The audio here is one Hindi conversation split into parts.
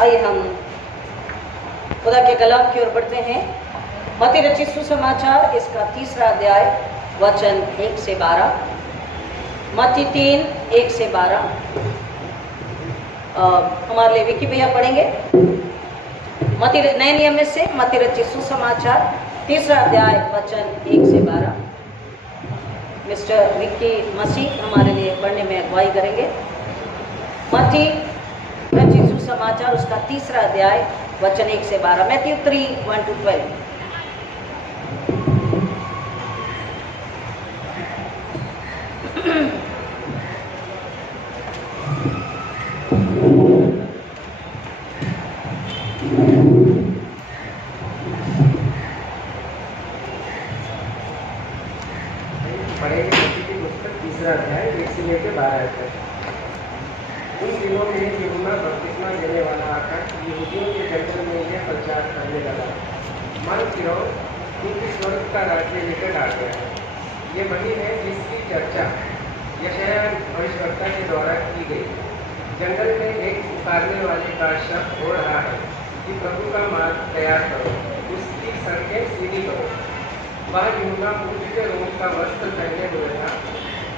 आइए हम खुदा के कलाम की ओर बढ़ते हैं। मत्ती रचित सुसमाचार इसका 3रा अध्याय वचन 1 से 12। मत्ती 3 1 से 12 हमारे लिए विकी भैया पढ़ेंगे। मत्ती नए नियम में से मत्ती रचित सुसमाचार 3रा अध्याय वचन 1 से 12। मिस्टर विक्की मसीह हमारे लिए पढ़ने में अगुवाई करेंगे। मत्ती रचित सुसमाचार उसका 3रा अध्याय वचन 1 से 12। Matthew 3 1 to 12। उन दिनों में यूहन्ना बपतिस्मा देने वाला आकर यहूदियों के जंगल में यह प्रचार करने लगा, मन फिराओ, क्योंकि स्वर्ग का राज्य निकट आ गया है। ये वही है जिसकी चर्चा यशायाह भविष्यवक्ता के द्वारा की गई। जंगल में एक पुकारने वाले का शब्द हो रहा है कि प्रभु का मार्ग तैयार करो, उसकी सड़कें सीधी करो। वह यूहन्ना ऊँट के रोम का वस्त्र पहने हुए था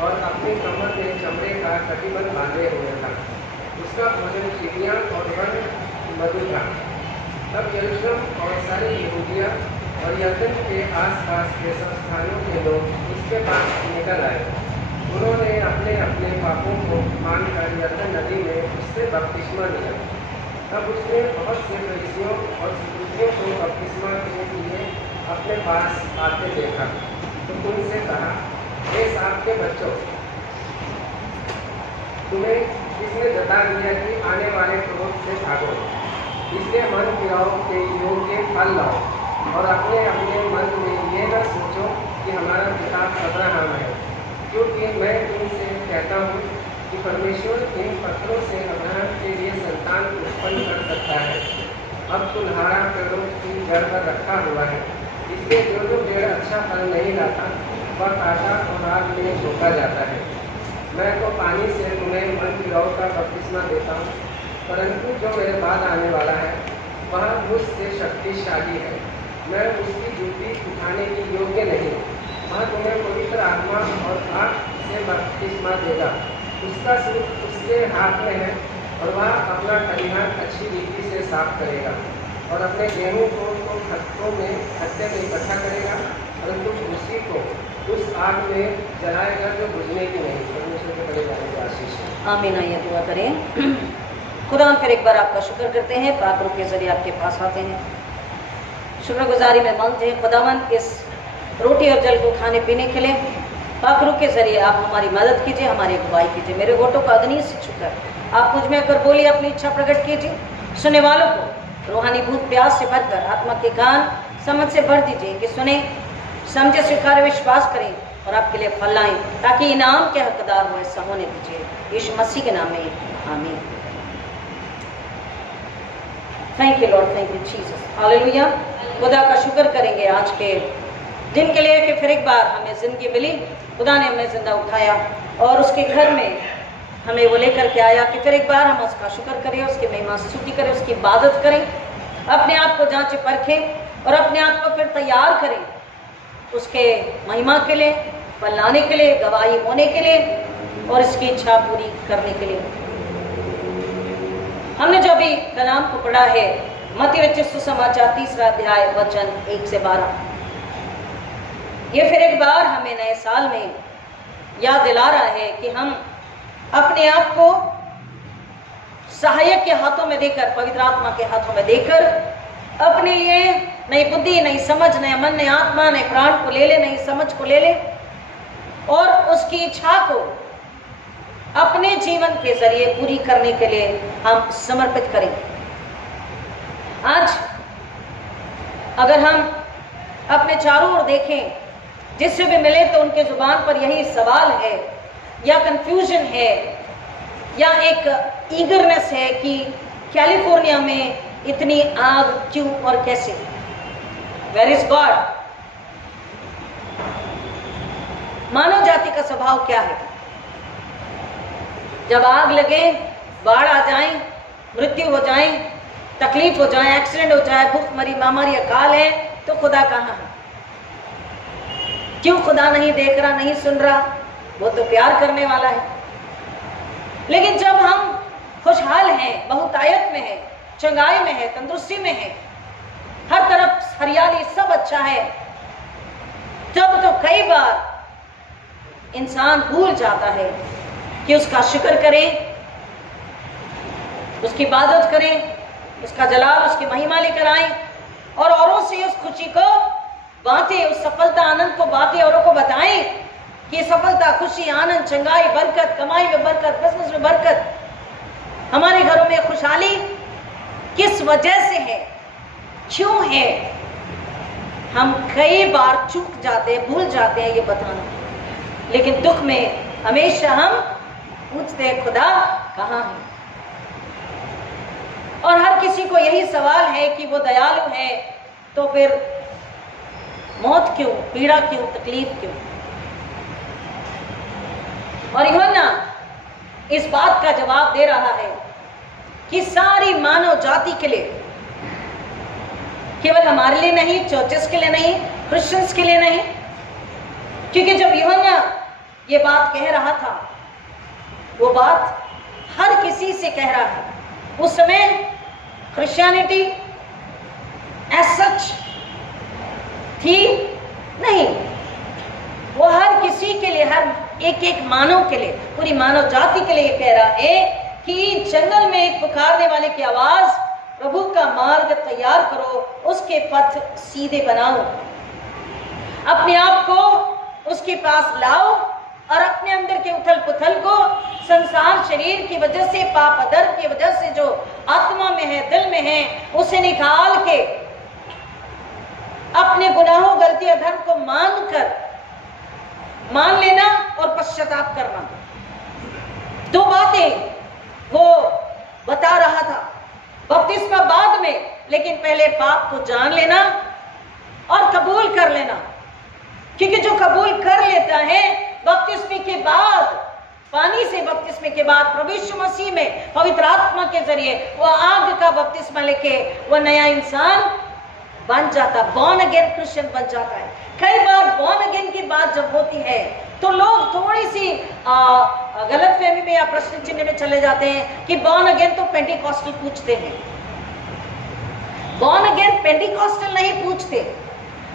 और अपनी कमर में चमड़े का कटिबंध बांधे हुए था। उसका भोजन चिड़िया और वन मधु था। तब यरूशलेम और सारी यहूदिया और यरदन के आसपास के सब स्थानों के लोग उसके पास निकल आए। उन्होंने अपने अपने पापों को मानकर यरदन नदी में उससे बपतिस्मा लिया। तब उसने बहुत से फरीसियों और सदूकियों को बपतिस्मा के लिए अपने पास आते देखा, तो उनसे कहा, हे सांप के बच्चों, तुम्हें इसने जता दिया कि आने वाले क्रोध से भागो। इसलिए मन फिराओ के योग्य फल लाओ और अपने अपने मन में ये न सोचो कि हमारा पिता अब्राहम है, क्योंकि मैं तुमसे कहता हूँ कि परमेश्वर इन पत्थरों से अब्राहम के लिए संतान उत्पन्न कर सकता है। अब तुम्हारा पेड़ों की जड़ पर रखा हुआ है। इसलिए जो पेड़ अच्छा फल नहीं लाता वह काटा और आग में झोंका जाता है। मैं तो पानी से तुम्हें मन फिराओ का बपतिस्मा देता हूँ, परंतु जो मेरे बाद आने वाला है वह मुझसे शक्तिशाली है। मैं उसकी जूती उठाने की योग्य नहीं। वह तुम्हें पवित्र आत्मा और आग से बपतिस्मा देगा। उसका सूप उसके हाथ में है और वह अपना खलिहान अच्छी रीति से साफ करेगा और अपने गेहूँ को खत्तों में खत्ते में इकट्ठा करेगा, परंतु उसी को उस आग में जलाएगा जो बुझने की नहीं। परमेश्वर के बड़े जाने की आशीष है। आमीन। आइए दुआ करें। खुदा फिर एक बार आपका शुक्र करते हैं, पाक रूह के जरिए आपके पास आते हैं। शुक्रगुजारी में मांगते हैं खुदावन इस रोटी और जल को खाने पीने के लिए पाक रूह के जरिए आप हमारी मदद कीजिए, हमारी अगुवाई कीजिए। मेरे होठों का अग्नि से छूकर आप मुझ में अगर बोलिए, अपनी इच्छा प्रकट कीजिए। सुनने वालों को रूहानी भूत प्यास से भरकर आत्मा के कान समझ से भर दीजिए कि सुने, समझे, स्वीकार, विश्वास करें और आपके लिए फल लाएं, ताकि इनाम के हकदार हो। ऐसा होने दीजिए यीशु मसीह के नाम में, आमीन। Thank you Lord, thank you Jesus, hallelujah. खुदा का शुक्र करेंगे आज के दिन के लिए कि फिर एक बार हमें जिंदगी मिली। खुदा ने हमें जिंदा उठाया और उसके घर में हमें वो लेकर के आया कि फिर एक बार हम उसका शुक्र करें, उसकी महिमा स्तुति करें, उसकी इबादत करें, अपने आप को जांचे परखें और अपने आप को फिर तैयार करें उसके महिमा के लिए, फल लाने के लिए, गवाही होने के लिए और इसकी इच्छा पूरी करने के लिए। हमने जो भी कलाम को पढ़ा है मत्ती रचित सुसमाचार 3रा अध्याय वचन 1 से 12। ये फिर एक बार हमें नए साल में याद दिला रहा है कि हम अपने आप को सहायक के हाथों में देकर, पवित्र आत्मा के हाथों में देकर अपने लिए नई बुद्धि, नई समझ, नया मन, नई आत्मा, नए प्राण को ले ले, नई समझ को ले ले और उसकी इच्छा को अपने जीवन के जरिए पूरी करने के लिए हम समर्पित करें। आज अगर हम अपने चारों ओर देखें, जिससे भी मिले तो उनके जुबान पर यही सवाल है या कंफ्यूजन है या एक ईगरनेस है कि कैलिफोर्निया में इतनी आग क्यों और कैसे? Where is God? मानव जाति का स्वभाव क्या है? जब आग लगे, बाढ़ आ जाए, मृत्यु हो जाए, तकलीफ हो जाए, एक्सीडेंट हो जाए, भूखमरी, महामारी, अकाल है, तो खुदा कहाँ है? क्यों खुदा नहीं देख रहा, नहीं सुन रहा? वो तो प्यार करने वाला है। लेकिन जब हम खुशहाल हैं, बहुतायत में है, चंगाई में है, तंदुरुस्ती में है, हर तरफ हरियाली, सब अच्छा है, तब तो कई बार इंसान भूल जाता है कि उसका शुक्र करें, उसकी इबादत करें, उसका जलाल, उसकी महिमा लेकर आए और औरों से उस खुशी को बांटे, उस सफलता आनंद को बांटे, औरों को बताएं कि सफलता, खुशी, आनंद, चंगाई, बरकत, कमाई में बरकत, बिजनेस में बरकत, हमारे घरों में खुशहाली किस वजह से है, क्यों है? हम कई बार चूक जाते हैं, भूल जाते हैं ये बताना। लेकिन दुख में हमेशा हम पूछते हैं, खुदा कहाँ है? और हर किसी को यही सवाल है कि वो दयालु है, तो फिर मौत क्यों, पीड़ा क्यों, तकलीफ क्यों? और यूहन्ना इस बात का जवाब दे रहा है कि सारी मानव जाति के लिए, केवल हमारे लिए नहीं, चर्चेस के लिए नहीं, क्रिश्चियंस के लिए नहीं, क्योंकि जब यूहन्ना ये बात कह रहा था, वो बात हर किसी से कह रहा है। उस समय क्रिश्चियनिटी एज सच थी नहीं, वो हर किसी के लिए, हर एक एक मानव के लिए, पूरी मानव जाति के लिए कह रहा है कि जंगल में एक पुकारने वाले की आवाज, प्रभु का मार्ग तैयार करो, उसके पथ सीधे बनाओ, अपने आप को उसके पास लाओ और अपने अंदर के उथल पुथल को, संसार शरीर की वजह से, पाप अधर्म की वजह से जो आत्मा में है, दिल में है, उसे निकाल के अपने गुनाहों, गलती, अधर्म को मान लेना और पश्चाताप करना। दो बातें वो बता रहा था। बपतिस्मा बाद में, लेकिन पहले पाप को जान लेना और कबूल कर लेना, क्योंकि जो कबूल कर लेता है बपतिस्मे के बाद, पानी से बपतिस्मे के बाद, प्रभु यीशु मसीह में पवित्र आत्मा के जरिए वो आग का बपतिस्मा लेके वो नया इंसान बन जाता, बॉर्न अगेन क्रिश्चियन बन जाता है। कई बार बॉर्न अगेन की बात जब होती है तो लोग थोड़ी सी गलतफहमी में या प्रश्न चिन्ह में चले जाते हैं कि बॉर्न अगेन तो पेंटिकॉस्टल पूछते हैं। बॉर्न अगेन पेंटिकॉस्टल नहीं पूछते।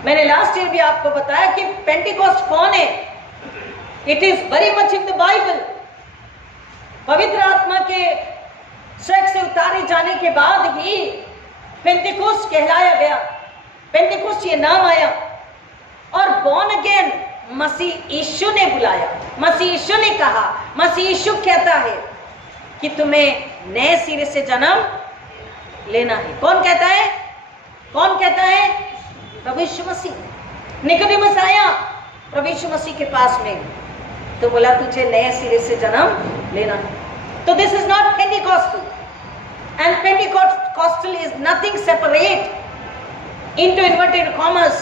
मैंने लास्ट ईयर भी आपको बताया कि पेंटिकॉस्ट कौन है। It is very much in the Bible. पवित्र आत्मा के स्वर्ग से उतारे जाने के बाद ही पेंटिकोस्ट कहलाया गया, पेंटिकोस्ट ये नाम आया। और बॉर्न अगेन मसीह यीशु ने बुलाया, मसीह यीशु ने कहा, मसीह यीशु कहता है कि तुम्हें नए सिरे से जन्म लेना है। कौन कहता है? कौन कहता है? प्रभु यीशु मसीह। निकोदेमुस आया प्रभु यीशु मसीह के पास में, तो बोला तुझे नए सिरे से जन्म लेना है। तो this is not Pentecostal, and Pentecostal is nothing separate into inverted commas.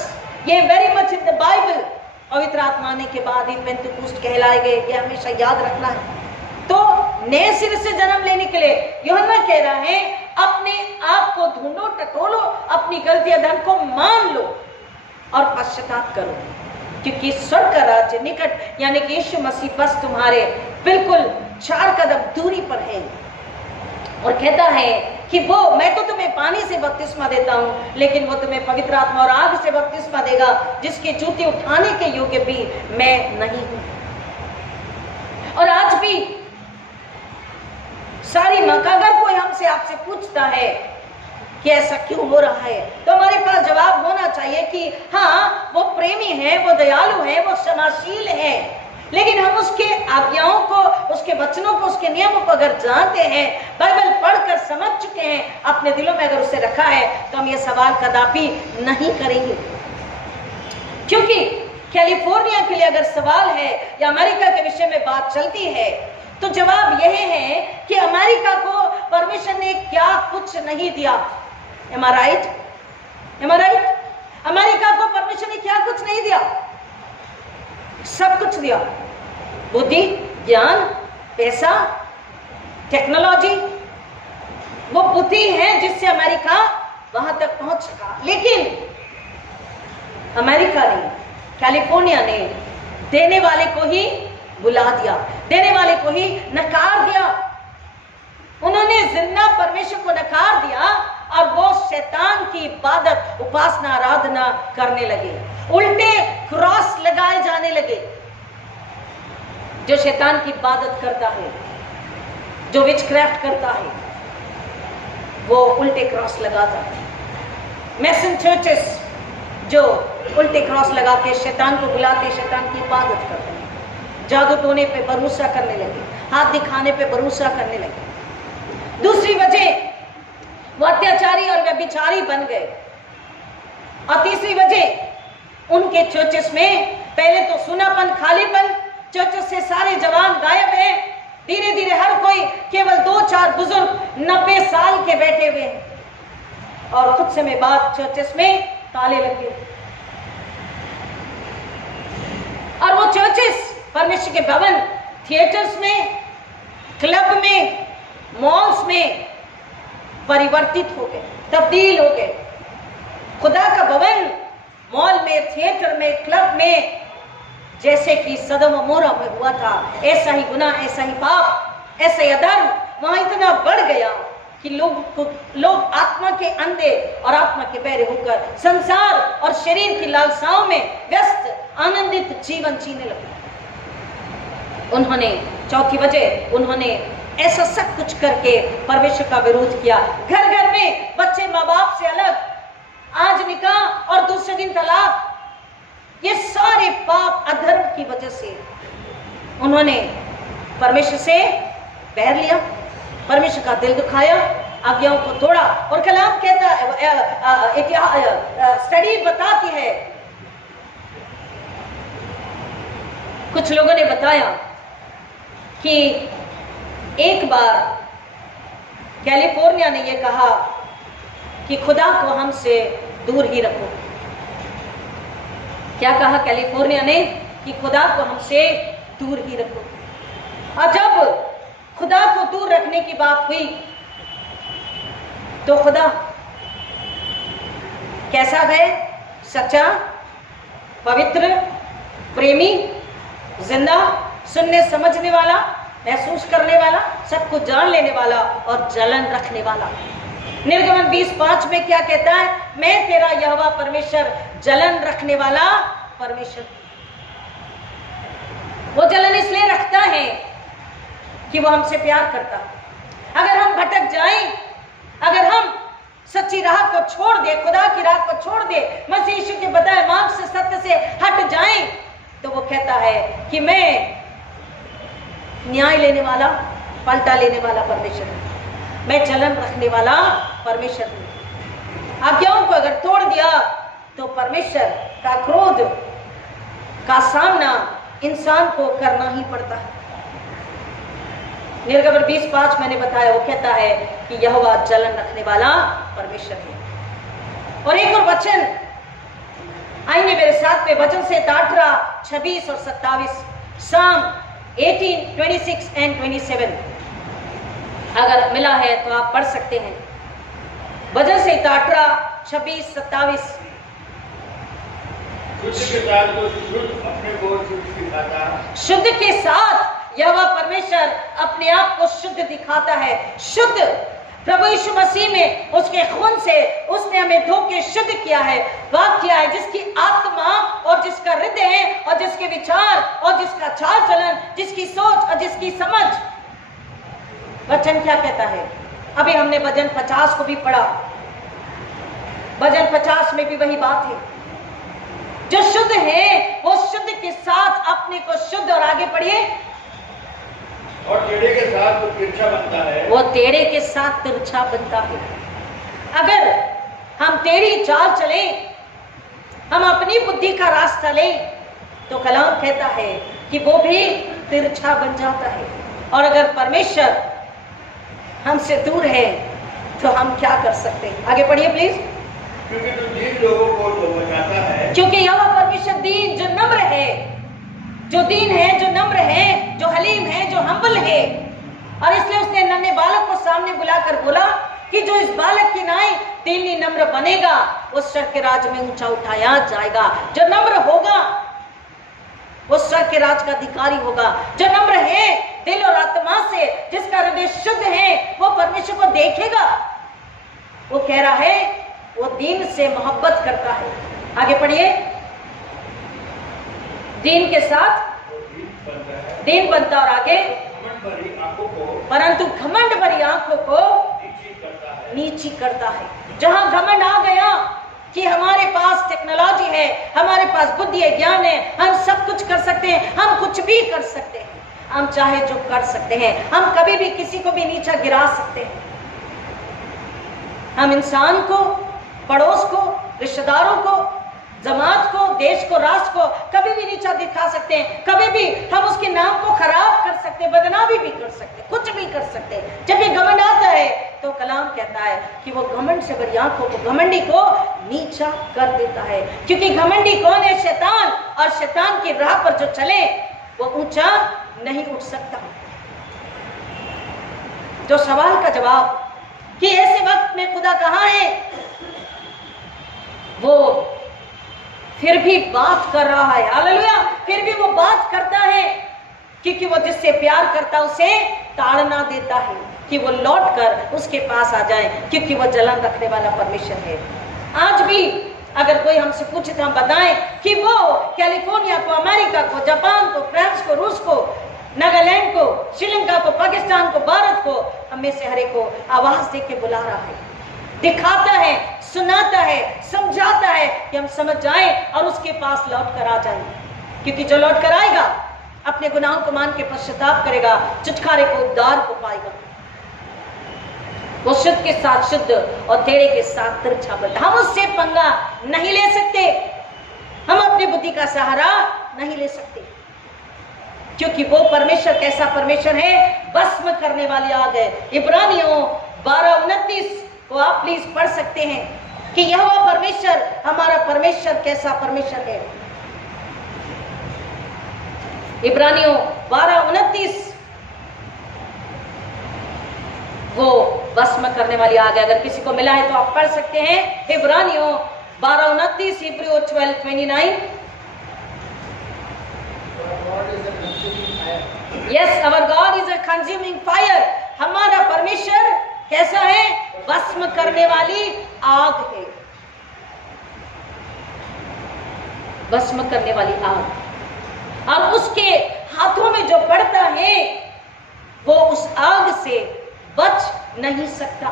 ये very much in the Bible. पवित्र आत्मा आने के बाद ही पेंटिकोस्ट कहलाए गए, ये हमेशा याद रखना है। तो नए सिरे से जन्म लेने के लिए यूहन्ना कह रहा है अपने आप को ढूंढो, टटोलो, अपनी गलती अधर्म को मान लो और पश्चाताप करो, क्योंकि स्वर्ग का राज्य निकट, यानी कि यीशु मसीह बस तुम्हारे बिल्कुल 4 कदम दूरी पर है। और कहता है कि वो, मैं तो तुम्हें पानी से बपतिस्मा देता हूं, लेकिन वो तुम्हें पवित्र आत्मा और आग से बपतिस्मा देगा, जिसकी जूती उठाने के योग्य भी मैं नहीं हूं। और आज भी सारी अगर कोई हमसे आपसे पूछता है कि ऐसा क्यों हो रहा है, तो हमारे पास जवाब होना चाहिए कि हाँ, वो प्रेमी है, वो दयालु है, वो क्षमाशील है, लेकिन हम उसके आज्ञाओं को, उसके वचनों को, उसके नियमों को अगर जानते हैं, बाइबल पढ़कर समझ चुके हैं, अपने दिलों में अगर उसे रखा है, तो हम ये सवाल कदापि नहीं करेंगे। क्योंकि कैलिफोर्निया के लिए अगर सवाल है या अमेरिका के विषय में बात चलती है, तो जवाब यह है कि अमेरिका को परमेश्वर ने क्या कुछ नहीं दिया। Am I right? Am I right? America को परमेश्वर ने क्या कुछ नहीं दिया? सब कुछ दिया। बुद्धि, ज्ञान, पैसा, टेक्नोलॉजी, वो बुद्धि है जिससे अमेरिका वहां तक पहुंच सका। लेकिन अमेरिका ने, कैलिफोर्निया ने देने वाले को ही बुला दिया, देने वाले को ही नकार दिया। उन्होंने जिंदा परमेश्वर को नकार दिया और वो शैतान की इबादत, उपासना, आराधना करने लगे। उल्टे क्रॉस लगाए जाने लगे। जो शैतान की इबादत करता है, जो विचक्राफ्ट करता है, वो उल्टे क्रॉस लगाता है। मैसन चर्चेस जो उल्टे क्रॉस लगा के शैतान को बुलाते, शैतान की इबादत करते हैं, जादू टोने पे भरोसा करने लगे, हाथ दिखाने पे भरोसा करने लगे। दूसरी वजह, वो अत्याचारी और व्यभिचारी बन गए। और तीसरी वजह, उनके चर्चेस में पहले तो सुनापन, खालीपन, चर्चेस से सारे जवान गायब हैं। धीरे धीरे हर कोई, केवल 2-4 बुजुर्ग 90 साल के बैठे हुए हैं। और कुछ समय बाद चर्चेस में ताले लगे। और वो चर्चेस परमेश्वर के भवन, थिएटर्स में, क्लब में, मॉल्स में परिवर्तित हो गए, तब्दील हो गए। खुदा का भवन मॉल में, थिएटर में, क्लब में, जैसे कि सदम और मोरा में हुआ था, ऐसा ही गुनाह, ऐसा ही पाप, ऐसा ही अधर्म वहां इतना बढ़ गया कि लोग आत्मा के अंधे और आत्मा के बहरे होकर संसार और शरीर की लालसाओं में व्यस्त, आनंदित जीवन जीने लगे। उन्होंने, चौथी वजह, उन्होंने ऐसा सब कुछ करके परमेश्वर का विरोध किया। घर घर में बच्चे माँ बाप से अलग, आज निकाह और दूसरे दिन तलाक, ये सारे पाप अधर्म की वजह से उन्होंने परमेश्वर से बैर लिया, परमेश्वर का दिल दुखाया, आज्ञाओं को तोड़ा। और कलाम कहता है, स्टडी बताती है, कुछ लोगों ने बताया कि एक बार कैलिफोर्निया ने यह कहा कि खुदा को हमसे दूर ही रखो। क्या कहा कैलिफोर्निया ने? कि खुदा को हमसे दूर ही रखो। और जब खुदा को दूर रखने की बात हुई तो खुदा कैसा है? सच्चा, पवित्र, प्रेमी, जिंदा, सुनने समझने वाला, महसूस करने वाला, सब कुछ जान लेने वाला और जलन रखने वाला। निर्गमन 20:5 में क्या कहता है? मैं तेरा यहोवा परमेश्वर, जलन रखने वाला परमेश्वर। वो जलन इसलिए रखता है कि वो हमसे प्यार करता। अगर हम भटक जाएं, अगर हम सच्ची राह को छोड़ दे, खुदा की राह को छोड़ दे, मसीह यीशु के बताए मार्ग से, सत्य से हट जाएं, तो वो कहता है कि मैं न्याय लेने वाला, पलटा लेने वाला परमेश्वर हूं, मैं जलन रखने वाला परमेश्वर हूं। आज्ञाओं को अगर तोड़ दिया तो परमेश्वर का क्रोध का सामना इंसान को करना ही पड़ता है। निर्गमन 20:5 मैंने बताया, वो कहता है कि यहोवा जलन रखने वाला परमेश्वर है। और एक और वचन, आइए मेरे साथ में वचन से 18, 26 और 27, साम 18, 26 एंड 27 अगर मिला है तो आप पढ़ सकते हैं। वचन से 18, 26, 27। शुद्ध के साथ यहोवा परमेश्वर अपने आप को शुद्ध दिखाता है। शुद्ध प्रभु यीशु मसीह में, उसके खून से उसने हमें धो के शुद्ध किया है। वाक किया है, जिसकी आत्मा और जिसका हृदय है और जिसके विचार और जिसका चाल चलन, जिसकी सोच और जिसकी समझ। वचन क्या कहता है? अभी हमने भजन 50 को भी पढ़ा। भजन 50 में भी वही बात है। जो शुद्ध है वो शुद्ध के साथ अपने को शुद्ध, और आगे पढ़िए, और टेढ़े के साथ वो तिरछा बनता है। वो टेढ़े के साथ तिरछा बनता है। अगर हम टेढ़ी चाल चलें, हम अपनी बुद्धि का रास्ता लें, तो कलाम कहता है कि वो भी तिरछा बन जाता है। और अगर परमेश्वर हमसे दूर है तो हम क्या कर सकते हैं? आगे पढ़िए प्लीज। क्योंकि जो दीन लोगों को तो बचाता है, क्योंकि यहोवा परमेश्वर दीन, जो नम्र है, जो दीन है, जो नम्र है, जो हलीम है, जो हम्बल है। और इसलिए उसने नन्हे बालक को सामने बुलाकर बोला कि जो इस बालक की नाई दिल नम्र बनेगा वो स्वर्ग के राज में ऊंचा उठाया जाएगा। जो नम्र होगा वो स्वर्ग के राज का अधिकारी होगा। जो नम्र है दिल और आत्मा से, जिसका हृदय शुद्ध है, वो परमेश्वर को देखेगा। वो कह रहा है वो दीन से मोहब्बत करता है। आगे पढ़िए। दीन के साथ दीन बनता और आगे परंतु घमंड भरी आंखों को नीची करता है। जहां घमंड आ गया कि हमारे पास टेक्नोलॉजी है, हमारे पास बुद्धि है, ज्ञान है, हम सब कुछ कर सकते हैं, हम कुछ भी कर सकते हैं, हम चाहे जो कर सकते हैं, हम कभी भी किसी को भी नीचा गिरा सकते हैं। हम इंसान को, पड़ोस को, रिश्तेदारों को, जमात को, देश को, राष्ट्र को कभी भी नीचा दिखा सकते हैं। कभी भी हम उसके नाम को खराब कर सकते हैं, बदनामी भी कर सकते हैं, कुछ भी कर सकते हैं। जब ये घमंड आता है तो कलाम कहता है कि वो घमंड से भरी आंखों को, घमंडी को नीचा कर देता है। क्योंकि घमंडी कौन है? शैतान। और शैतान की राह पर जो चले वो ऊंचा नहीं उठ सकता। जो सवाल का जवाब कि ऐसे वक्त में खुदा कहां है, वो फिर भी बात कर रहा है। हालेलुया। फिर भी वो बात करता है क्योंकि वो जिससे प्यार करता उसे ताड़ना देता है कि वो लौट कर उसके पास आ जाए, क्योंकि वो जलन रखने वाला परमेश्वर है। आज भी अगर कोई हमसे पूछे तो हम बताएं कि वो कैलिफोर्निया को, अमेरिका को, जापान को, फ्रांस को, रूस को, नागालैंड को, श्रीलंका को, पाकिस्तान को, भारत को, हमें से हर एक को आवाज दे के बुला रहा है, दिखाता है, सुनाता है, समझाता है कि हम समझ जाएं और उसके पास लौट कर आ जाएं। क्योंकि जो लौट कर आएगा अपने गुनाहों को मान के पश्चाताप करेगा, छुटकारे को, उद्धार को पाएगा। वो शुद्ध के साथ शुद्ध और टेढ़े के साथ तिरछा बल। हम उससे पंगा नहीं ले सकते, हम अपनी बुद्धि का सहारा नहीं ले सकते, क्योंकि वो परमेश्वर कैसा परमेश्वर है? भस्म करने वाली आग है। इब्रानियों 12:29 को आप प्लीज पढ़ सकते हैं कि यहोवा परमेश्वर, हमारा परमेश्वर कैसा परमेश्वर है। इब्रानियों 12:29 वो भस्म करने वाली आग है। अगर किसी को मिला है तो आप पढ़ सकते हैं। इब्रानियों 12:29, Hebrew 12:29। Yes, our God is a consuming fire. हमारा परमेश्वर कैसा है? भस्म करने वाली आग है। भस्म करने वाली आग। और उसके हाथों में जो पड़ता है वो उस आग से बच नहीं सकता।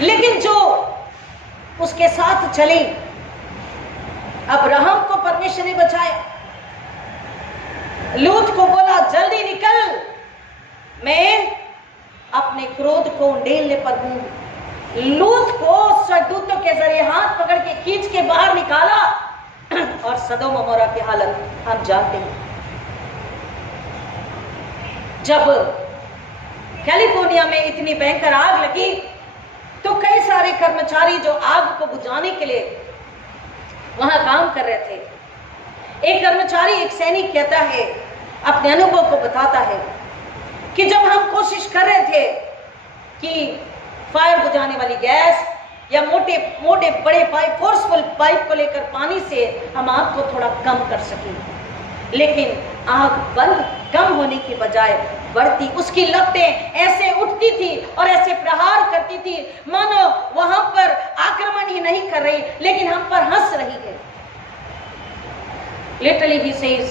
लेकिन जो उसके साथ चले, अब्राहम को परमेश्वर ने बचाया। लूत को बोला जल्दी निकल, मैं अपने क्रोध को उंडेलने पर हूं। लूत को स्वर्गदूतों के जरिए हाथ पकड़ के खींच के बाहर निकाला और सदोम अमोरा की हालत हम जानते हैं। जब कैलिफोर्निया में इतनी भयंकर आग लगी तो कई सारे कर्मचारी जो आग को बुझाने के लिए वहां काम कर रहे थे। एक कर्मचारी, एक सैनिक कहता है, अपने अनुभव को बताता है कि जब हम कोशिश कर रहे थे कि फायर बुझाने वाली गैस या मोटे मोटे बड़े पाइप, फोर्सफुल पाइप को लेकर पानी से हम आग को थोड़ा कम कर सकें, लेकिन आग बंद कम होने की बजाय बढ़ती, उसकी लपटें ऐसे उठती थी और ऐसे प्रहार करती थी मानो वहां पर आक्रमण ही नहीं कर रही लेकिन हम पर हंस रही है। लिटरली ही सेज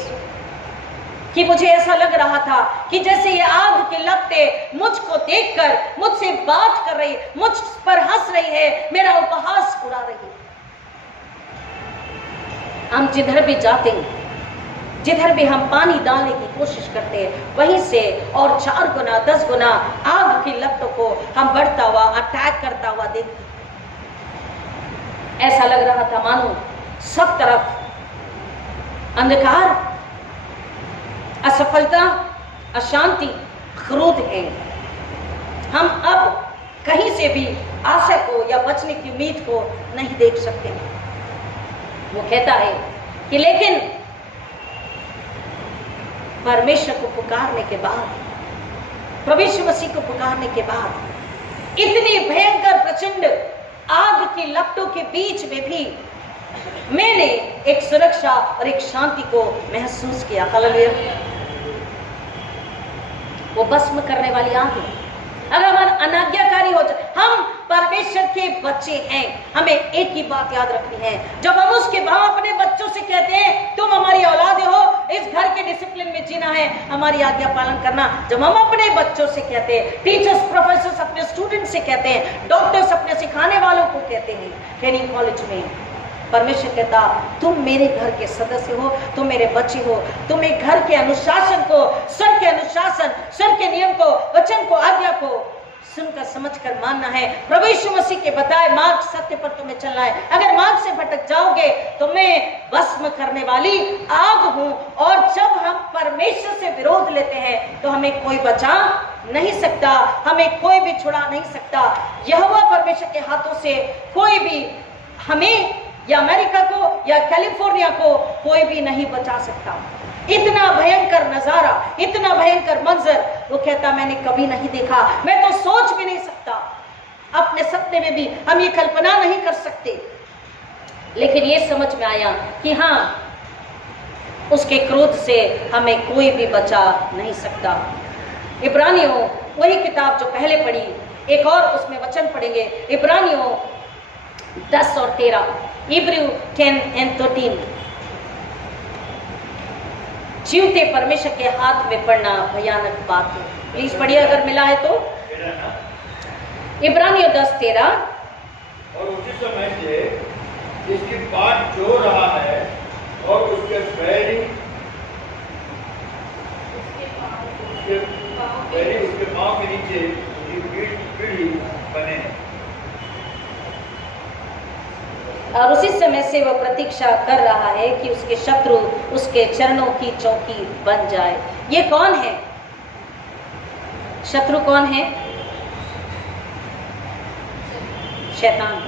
कि मुझे ऐसा लग रहा था कि जैसे ये आग की लपटें मुझको देखकर मुझसे बात कर रही, मुझ पर हंस रही है, मेरा उपहास उड़ा रही है। हम जिधर भी जाते हैं, जिधर भी हम पानी डालने की कोशिश करते हैं, वहीं से और 4 गुना 10 गुना आग की लपटों को हम बढ़ता हुआ, अटैक करता हुआ देखते। ऐसा लग रहा था मानो सब तरफ अंधकार, असफलता, अशांति, क्रोध है। हम अब कहीं से भी आशा को या बचने की उम्मीद को नहीं देख सकते। वो कहता है कि लेकिन परमेश्वर को पुकारने के बाद, प्रभु यीशु मसीह को पुकारने के बाद इतनी भयंकर प्रचंड आग की लपटों के बीच में भी मैंने एक सुरक्षा और एक शांति को महसूस किया। हालेलुया। वो भस्म करने वाली आग है। अगर हम अनाज्ञाकारी हो जाए, हम परमेश्वर के बच्चे हैं, हमें एक ही बात याद रखनी है। जब हम उसके हम अपने बच्चों से कहते हैं तुम हमारी औलाद हो, इस घर के डिसिप्लिन में जीना है, हमारी आज्ञा पालन करना। जब हम अपने बच्चों से कहते हैं, टीचर्स प्रोफेसर्स अपने स्टूडेंट से कहते हैं, डॉक्टर्स अपने सिखाने वालों को कहते हैं, ट्रेनिंग कॉलेज में, परमेश्वर कहता तुम मेरे घर के सदस्य हो, तुम मेरे बच्चे हो, तुम्हें घर के अनुशासन को, स्वर के अनुशासन, स्वर के नियम को, वचन को, आज्ञा को सुनकर समझकर मानना है। प्रभु यीशु मसीह के बताए मार्ग सत्य पर तुम्हें चलना है। अगर मार्ग से भटक जाओगे तो मैं भस्म करने वाली आग हूं, और जब हम परमेश्वर से विरोध लेते हैं तो हमें कोई बचा नहीं सकता, हमें कोई भी छुड़ा नहीं सकता। यहोवा परमेश्वर के हाथों से कोई भी हमें या अमेरिका को या कैलिफोर्निया को कोई भी नहीं बचा सकता। इतना भयंकर नजारा, इतना भयंकर मंजर वो कहता मैंने कभी नहीं देखा, मैं तो सोच भी नहीं सकता, अपने सपने में भी हम ये कल्पना नहीं कर सकते। लेकिन ये समझ में आया कि हाँ, उसके क्रोध से हमें कोई भी बचा नहीं सकता। इब्रानियों वही किताब जो पहले पढ़ी, एक और उसमें वचन पढ़ेंगे, इब्रानियों 10 और 13, Hebrew 10 and 13। जीवते परमेश्वर के हाथ में पढ़ना भयानक बात है। प्लीज पढ़िए अगर मिला है तो। इब्रानियों 10:13। और उसी समय से इसकी बाट जो रहा है और उसके पैरी उसके पांव के नीचे पीढ़ी बने, और उसी समय से वह प्रतीक्षा कर रहा है कि उसके शत्रु उसके चरणों की चौकी बन जाए। ये कौन है? शत्रु कौन है? शैतान।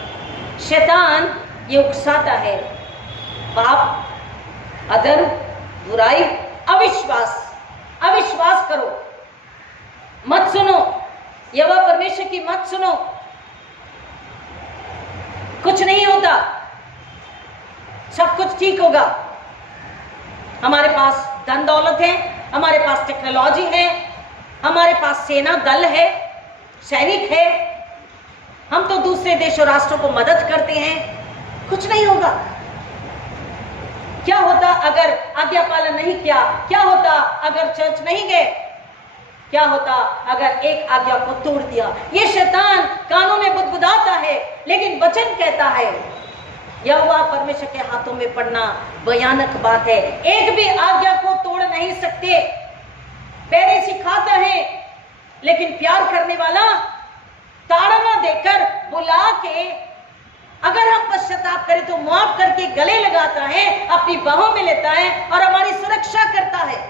शैतान ये उकसाता है पाप, अधर्म, बुराई, अविश्वास। अविश्वास करो, मत सुनो, यहोवा परमेश्वर की मत सुनो, कुछ नहीं होता, सब कुछ ठीक होगा। हमारे पास धन दौलत है, हमारे पास टेक्नोलॉजी है, हमारे पास सेना दल है, सैनिक है, हम तो दूसरे देशों राष्ट्रों को मदद करते हैं, कुछ नहीं होगा। क्या होता अगर आज्ञा पालन नहीं किया? क्या होता अगर चर्च नहीं गए? क्या होता अगर एक आज्ञा को तोड़ दिया? ये शैतान कानों में बुदबुदाता है, लेकिन वचन कहता है यहोवा परमेश्वर के हाथों में पड़ना भयानक बात है। एक भी आज्ञा को तोड़ नहीं सकते। पैरे सिखाता है, लेकिन प्यार करने वाला ताड़ना देकर बुला के अगर हम पश्चाताप करें तो माफ करके गले लगाता है, अपनी बाहों में लेता है और हमारी सुरक्षा करता है।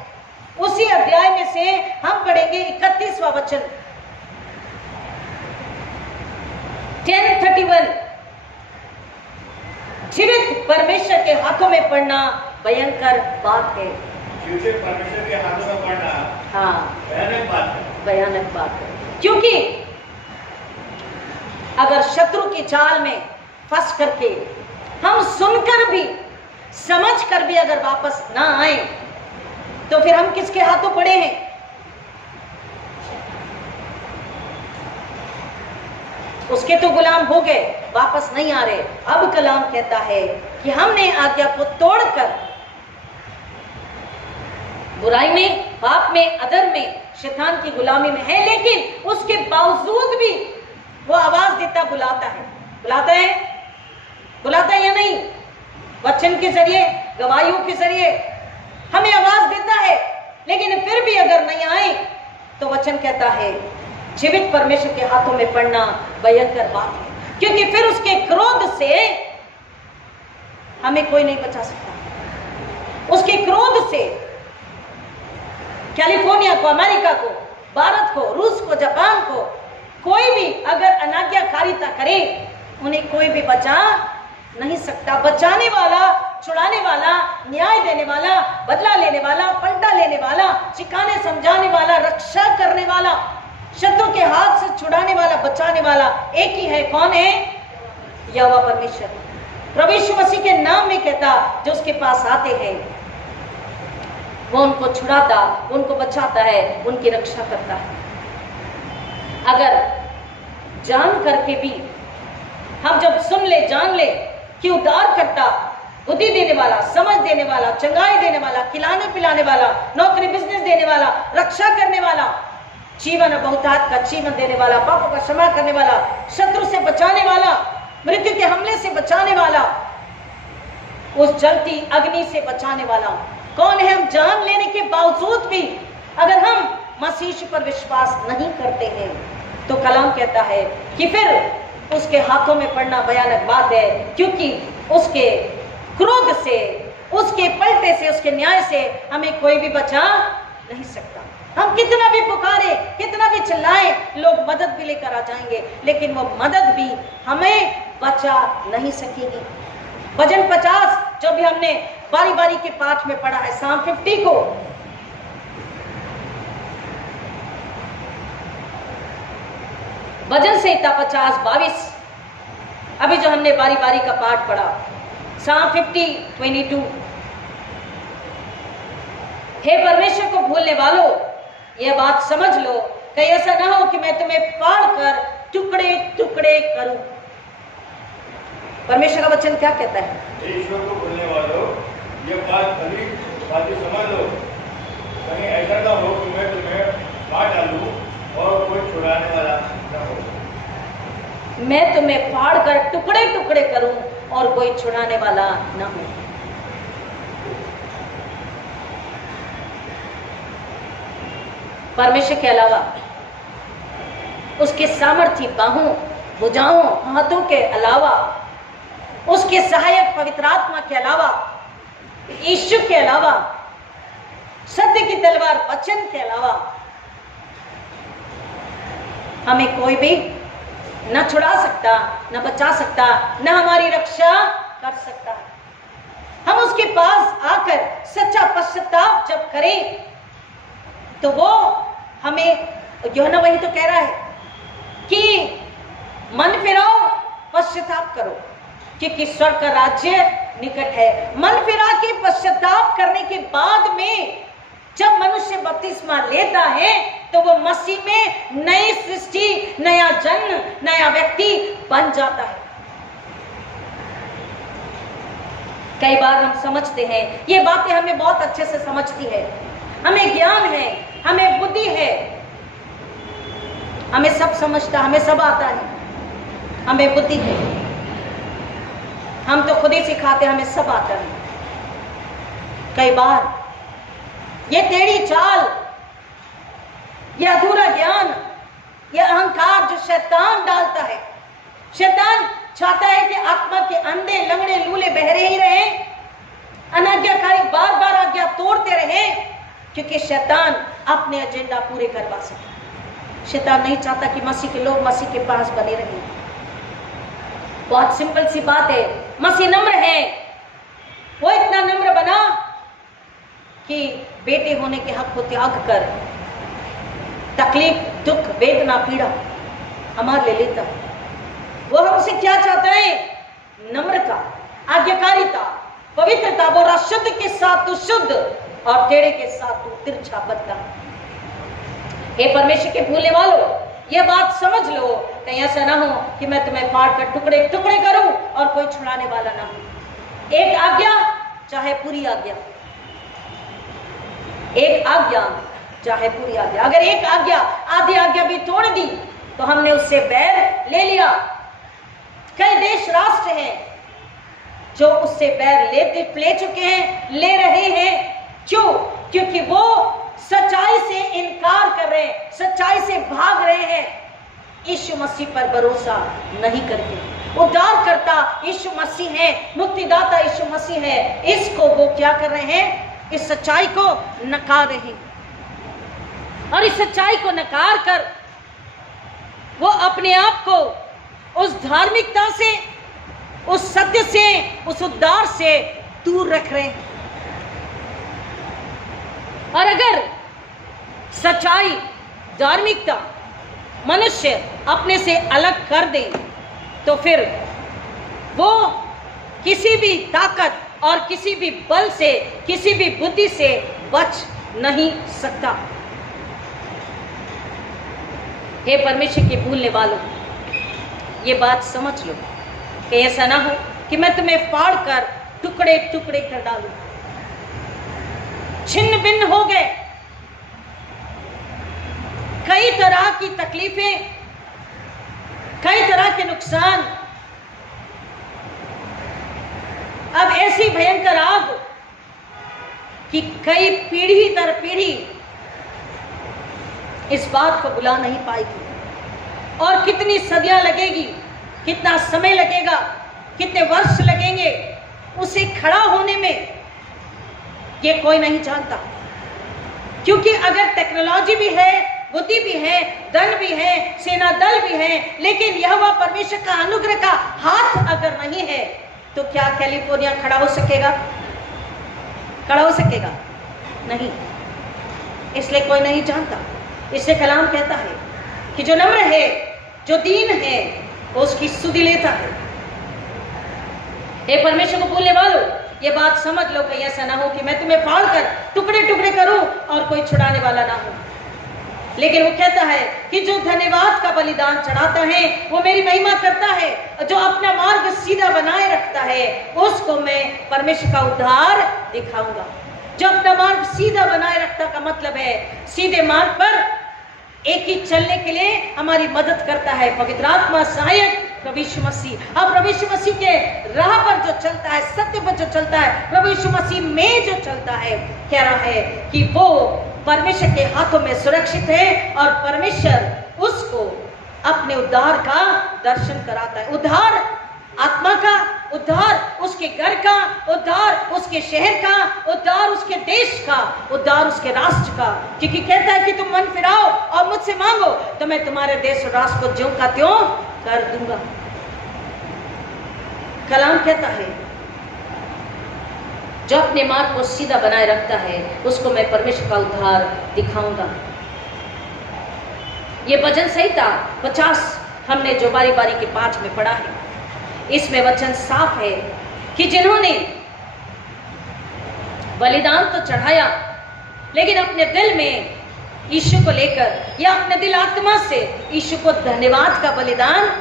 उसी अध्याय में से हम पढ़ेंगे 31वां वचन, 10:31। जीवित परमेश्वर के हाथों में पड़ना भयंकर बात है। जीवित परमेश्वर के हाथों में पड़ना हाँ भयानक बात है, भयानक बात है। क्योंकि अगर शत्रु की चाल में फंस करके हम सुनकर भी समझ कर भी अगर वापस ना आए तो फिर हम किसके हाथों पड़े हैं? उसके तो गुलाम हो गए, वापस नहीं आ रहे। अब कलाम कहता है कि हमने आज्ञा को तोड़कर बुराई में, पाप में, अधर्म में, शैतान की गुलामी में है, लेकिन उसके बावजूद भी वो आवाज देता बुलाता है। बुलाता है, बुलाता है या नहीं? वचन के जरिए, गवाहियों के जरिए हमें आवाज देता है, लेकिन फिर भी अगर नहीं आए तो वचन कहता है जीवित परमेश्वर के हाथों में पड़ना भयंकर बात है। क्योंकि फिर उसके क्रोध से हमें कोई नहीं बचा सकता। उसके क्रोध से कैलिफोर्निया को, अमेरिका को, भारत को, रूस को, जापान को कोई भी अगर अनाज्ञाकारिता करे, उन्हें कोई भी बचा नहीं सकता। बचाने वाला, छुड़ाने वाला, न्याय देने वाला, बदला लेने वाला, पलटा लेने वाला, सिखाने समझाने वाला, रक्षा करने वाला शत्रु के हाथ से छुड़ाने वाला, बचाने वाला एक ही है। कौन है? यहोवा परमेश्वर। प्रभु यीशु मसीह के नाम में कहता, जो उसके पास आते हैं वो उनको छुड़ाता, उनको बचाता है, उनकी रक्षा करता है। अगर जान करके भी हम जब सुन ले, जान ले कि उद्धार करता, बुद्धि देने वाला, समझ देने वाला, चंगाई देने वाला, खिलाने पिलाने वाला, नौकरी बिजनेस देने वाला, रक्षा करने वाला, जीवन बहुतायत का जीवन देने वाला, पापों का क्षमा करने वाला, शत्रु से बचाने वाला, मृत्यु के हमले से बचाने वाला, उस जलती अग्नि से बचाने वाला कौन है? हम जान लेने के बावजूद भी अगर हम मसीह पर विश्वास नहीं करते हैं तो कलाम कहता है कि फिर उसके हाथों में पड़ना भयानक बात है, क्योंकि उसके क्रोध से, उसके पलटे से, उसके न्याय से हमें कोई भी बचा नहीं सकता। हम कितना भी पुकारे, कितना भी चिल्लाएं, लोग मदद भी लेकर आ जाएंगे, लेकिन वो मदद भी हमें बचा नहीं सकेगी। भजन 50 जो भी हमने बारी बारी के पाठ में पढ़ा है, साम 50 को, भजन संहिता 50, 22, अभी जो हमने बारी बारी का पाठ पढ़ा, साम 50, 22, हे परमेश्वर को भूलने वालों, यह बात समझ लो, कहीं ऐसा ना हो कि मैं तुम्हें फाड़ कर टुकड़े टुकड़े करूं। परमेश्वर का वचन क्या कहता है? ईश्वर को भूलने वालों, ये बात भली भांति समझ लो, कहीं ऐसा ना हो कि मैं तुम्हें फाड़ डालूं और कोई छुड़ाने वाला न हो। मैं तुम्हें फाड़ कर टुकड़े टुकड़े करूं और कोई छुड़ाने वाला न हो। परमेश्वर के अलावा, उसके सामर्थ्य बाहों, भुजाओं, हाथों के अलावा, उसके सहायक पवित्र आत्मा के अलावा, यीशु के अलावा, सत्य की तलवार वचन के अलावा हमें कोई भी न छुड़ा सकता, न बचा सकता, न हमारी रक्षा कर सकता। हम उसके पास आकर सच्चा पश्चाताप जब करें तो वो हमें, यूहन्ना वही तो कह रहा है कि मन फिराओ, पश्चाताप करो, क्योंकि स्वर्ग का राज्य निकट है। मन फिरा के पश्चाताप करने के बाद में जब मनुष्य बपतिस्मा लेता है तो वो मसीह में नई सृष्टि, नया जन्म, नया व्यक्ति बन जाता है। कई बार हम समझते हैं, ये बातें हमें बहुत अच्छे से समझती है, हमें ज्ञान है, हमें बुद्धि है, हमें सब समझता, हमें सब आता है, हमें बुद्धि है, हम तो खुद ही सिखाते, हमें सब आता है। कई बार ये टेढ़ी चाल, ये अधूरा ज्ञान, ये अहंकार जो शैतान डालता है, शैतान चाहता है कि आत्मा के अंधे, लंगड़े, लूले, बहरे ही रहे, अनाज्ञाकारी बार बार आज्ञा तोड़ते रहे, क्योंकि शैतान अपने एजेंडा पूरे करवा सके। शैतान नहीं चाहता कि मसीह के लोग मसीह के पास बने रहें। बहुत सिंपल सी बात है, मसीह नम्र है, वो इतना नम्र बना कि बेटे होने के हक को त्याग कर तकलीफ, दुख, वेदना, पीड़ा हमारे ले लेता। वो हमसे क्या चाहता है? नम्रता, आज्ञाकारिता, पवित्रता। बोल रहा शुद्ध के साथ तू शुद्ध और टेढ़े के साथ तू तिरछा बदला। हे परमेश्वर के भूलने वालों, ये बात समझ लो, कहीं ऐसा ना हो कि मैं तुम्हें फाड़ कर टुकड़े टुकड़े करूं और कोई छुड़ाने वाला ना हो। एक आज्ञा चाहे पूरी आज्ञा, एक आज्ञा चाहे पूरी आज्ञा। अगर एक आज्ञा आधी आज्ञा भी तोड़ दी तो हमने उससे बैर ले लिया। कई देश राष्ट्र हैं जो उससे बैर ले चुके हैं, ले रहे हैं। क्यों? क्योंकि वो सच्चाई से इनकार कर रहे हैं, सच्चाई से भाग रहे हैं, यीशु मसीह पर भरोसा नहीं करके। उद्धार करता यीशु मसीह है, मुक्तिदाता यीशु मसीह है, इसको वो क्या कर रहे हैं? इस सच्चाई को नकार रहे हैं। और इस सच्चाई को नकार कर वो अपने आप को उस धार्मिकता से, उस सत्य से, उस उद्धार से दूर रख रहे हैं। और अगर सच्चाई, धार्मिकता, मनुष्य अपने से अलग कर दे तो फिर वो किसी भी ताकत और किसी भी बल से, किसी भी बुद्धि से बच नहीं सकता। हे परमेश्वर के भूलने वालों, ये बात समझ लो कि ऐसा ना हो कि मैं तुम्हें फाड़ कर टुकड़े टुकड़े कर डालूं। छिन्न भिन्न हो गए, कई तरह की तकलीफें, कई तरह के नुकसान, अब ऐसी भयंकर आग कि कई पीढ़ी दर पीढ़ी इस बात को बुला नहीं पाएगी। और कितनी सदियां लगेगी, कितना समय लगेगा, कितने वर्ष लगेंगे उसे खड़ा होने में, ये कोई नहीं जानता। क्योंकि अगर टेक्नोलॉजी भी है, बुद्धि भी है, धन भी है, सेना दल भी है, लेकिन यहोवा परमेश्वर का अनुग्रह का हाथ अगर नहीं है तो क्या कैलिफोर्निया खड़ा हो सकेगा? खड़ा हो सकेगा? नहीं। इसलिए कोई नहीं जानता। इसलिए कलाम कहता है कि जो नम्र है, जो दीन है, वो उसकी सुधि लेता है। हे परमेश्वर को भूलने वालों, ये बात समझ लो कि ऐसा ना हो कि मैं तुम्हें फाड़ कर टुकड़े टुकड़े करूं और कोई छुड़ाने वाला ना हो। लेकिन वो कहता है कि जो धन्यवाद का बलिदान चढ़ाता है वो मेरी महिमा करता है। जो अपना मार्ग सीधा बनाए रखता है उसको मैं परमेश्वर का उद्धार दिखाऊंगा। जो अपना मार्ग सीधा बनाए रखता का मतलब है सीधे मार्ग पर एक ही चलने के लिए हमारी मदद करता है पवित्र आत्मा सहायक प्रभु यीशु मसीह। अब प्रभु यीशु मसीह के राह पर जो चलता है, सत्य पर जो चलता है, प्रभु यीशु मसीह में जो चलता है, कह रहा है कि वो परमेश्वर के हाथों में सुरक्षित है और परमेश्वर उसको अपने उद्धार का दर्शन कराता है। उद्धार आत्मा का, उद्धार उसके घर का, उद्धार उसके शहर का, उद्धार उसके देश का, उद्धार उसके राष्ट्र का। क्योंकि कहता है कि तुम मन फिराओ और मुझसे मांगो तो मैं तुम्हारे देश और राष्ट्र को ज्यों का त्यों कर दूंगा। कलाम कहता है जो अपने मार्ग को सीधा बनाए रखता है उसको मैं परमेश्वर का उद्धार दिखाऊंगा। ये भजन संहिता 50 हमने जो बारी बारी के पाठ में पढ़ा है, इसमें वचन साफ है कि जिन्होंने बलिदान तो चढ़ाया लेकिन अपने दिल में यीशु को लेकर या अपने दिल आत्मा से यीशु को धन्यवाद का बलिदान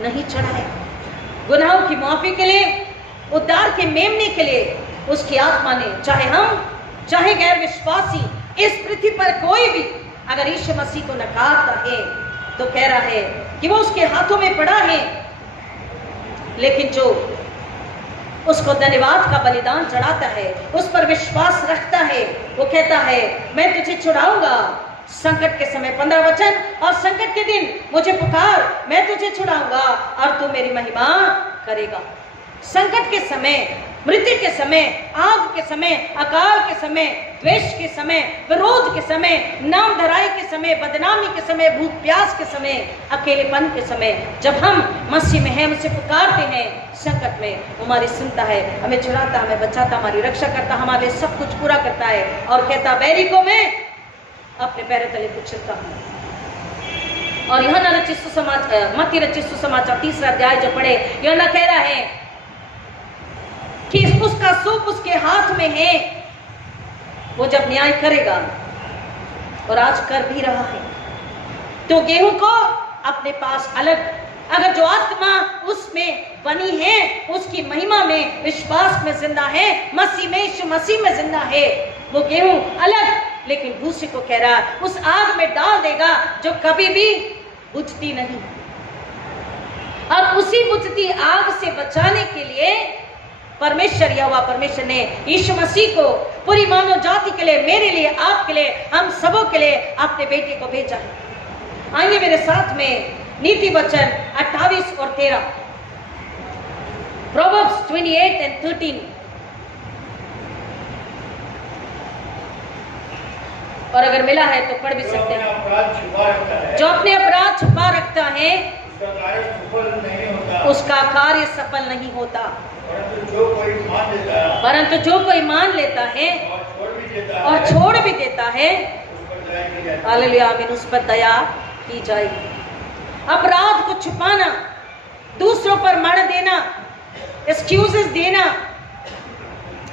नहीं चढ़ाया, गुनाहों की माफी के लिए, उद्धार के मेमने के लिए उसकी आत्मा ने, चाहे हम चाहे गैर विश्वासी, इस पृथ्वी पर कोई भी अगर यीशु मसीह को नकारता है तो कह रहा है कि वो उसके हाथों में पड़ा है। लेकिन जो उसको धन्यवाद का बलिदान चढ़ाता है, उस पर विश्वास रखता है, वो कहता है मैं तुझे छुड़ाऊंगा संकट के समय, 15 वचन, और संकट के दिन मुझे पुकार, मैं तुझे छुड़ाऊंगा और तू मेरी महिमा करेगा। संकट के समय, मृत्यु के समय, आग के समय, अकाल के समय, द्वेष के समय, विरोध के समय, नाम धराई के समय, बदनामी के समय, भूख प्यास के समय, अकेलेपन के समय, जब हम मसीह में हैं, उसे पुकारते हैं संकट में, हमारी सुनता है, हमें छुड़ाता, हमें बचाता, हमारी रक्षा करता, हमारे लिए सब कुछ पूरा करता है और कहता बैरी को मैं अपने पैरों तले कुचलता हूं। और यूहन्ना रचित सुसमाचार, मत्ती रचित सुसमाचार 3 अध्याय जो पढ़े, यूहन्ना कह रहा है कि उसका सूप उसके हाथ में है, वो जब न्याय करेगा, और आज कर भी रहा है, तो गेहूं को अपने पास अलग, अगर जो आत्मा उसमें बनी है, उसकी महिमा में, विश्वास में जिंदा है, मसीह में, यीशु मसीह में जिंदा है, वो गेहूं अलग, लेकिन भूसे को कह रहा है उस आग में डाल देगा जो कभी भी बुझती नहीं। और उसी बुझती आग से बचाने के लिए परमेश्वर यहोवा परमेश्वर ने यीशु मसीह को पूरी मानव जाति के लिए, मेरे लिए, आपके लिए, हम सबों के लिए अपने बेटे को भेजा है। आइए मेरे साथ में नीति वचन 28 और 13, Proverbs 28 and 13। और अगर मिला है तो पढ़ भी सकते हैं। जो अपने अपराध छुपा रखता है उसका कार्य सफल नहीं होता, परंतु जो कोई मान लेता है और छोड़ भी देता है, हालेलुया, आमीन, उस पर दया की जाएगी। अपराध को छुपाना, दूसरों पर मर देना, एक्सक्यूजेस देना,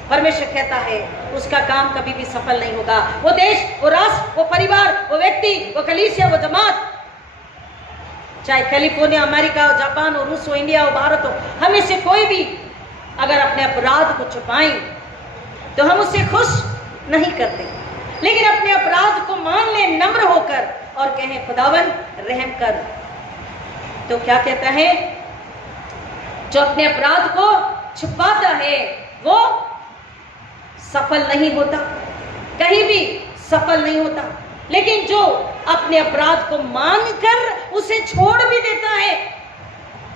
परमेश्वर कहता है उसका काम कभी भी सफल नहीं होगा। वो देश, वो राष्ट्र, वो परिवार, वो व्यक्ति, वो कलीसिया, वो जमात, चाहे कैलिफोर्निया, अमेरिका, जापान हो, रूस हो, इंडिया हो, भारत हो, हमें से कोई भी अगर अपने अपराध को छुपाएं तो हम उससे खुश नहीं करते, लेकिन अपने अपराध को मान ले नम्र होकर और कहें खुदावन रहम कर। तो क्या कहता है, जो अपने अपराध को छुपाता है वो सफल नहीं होता, कहीं भी सफल नहीं होता, लेकिन जो अपने अपराध को मानकर उसे छोड़ भी देता है,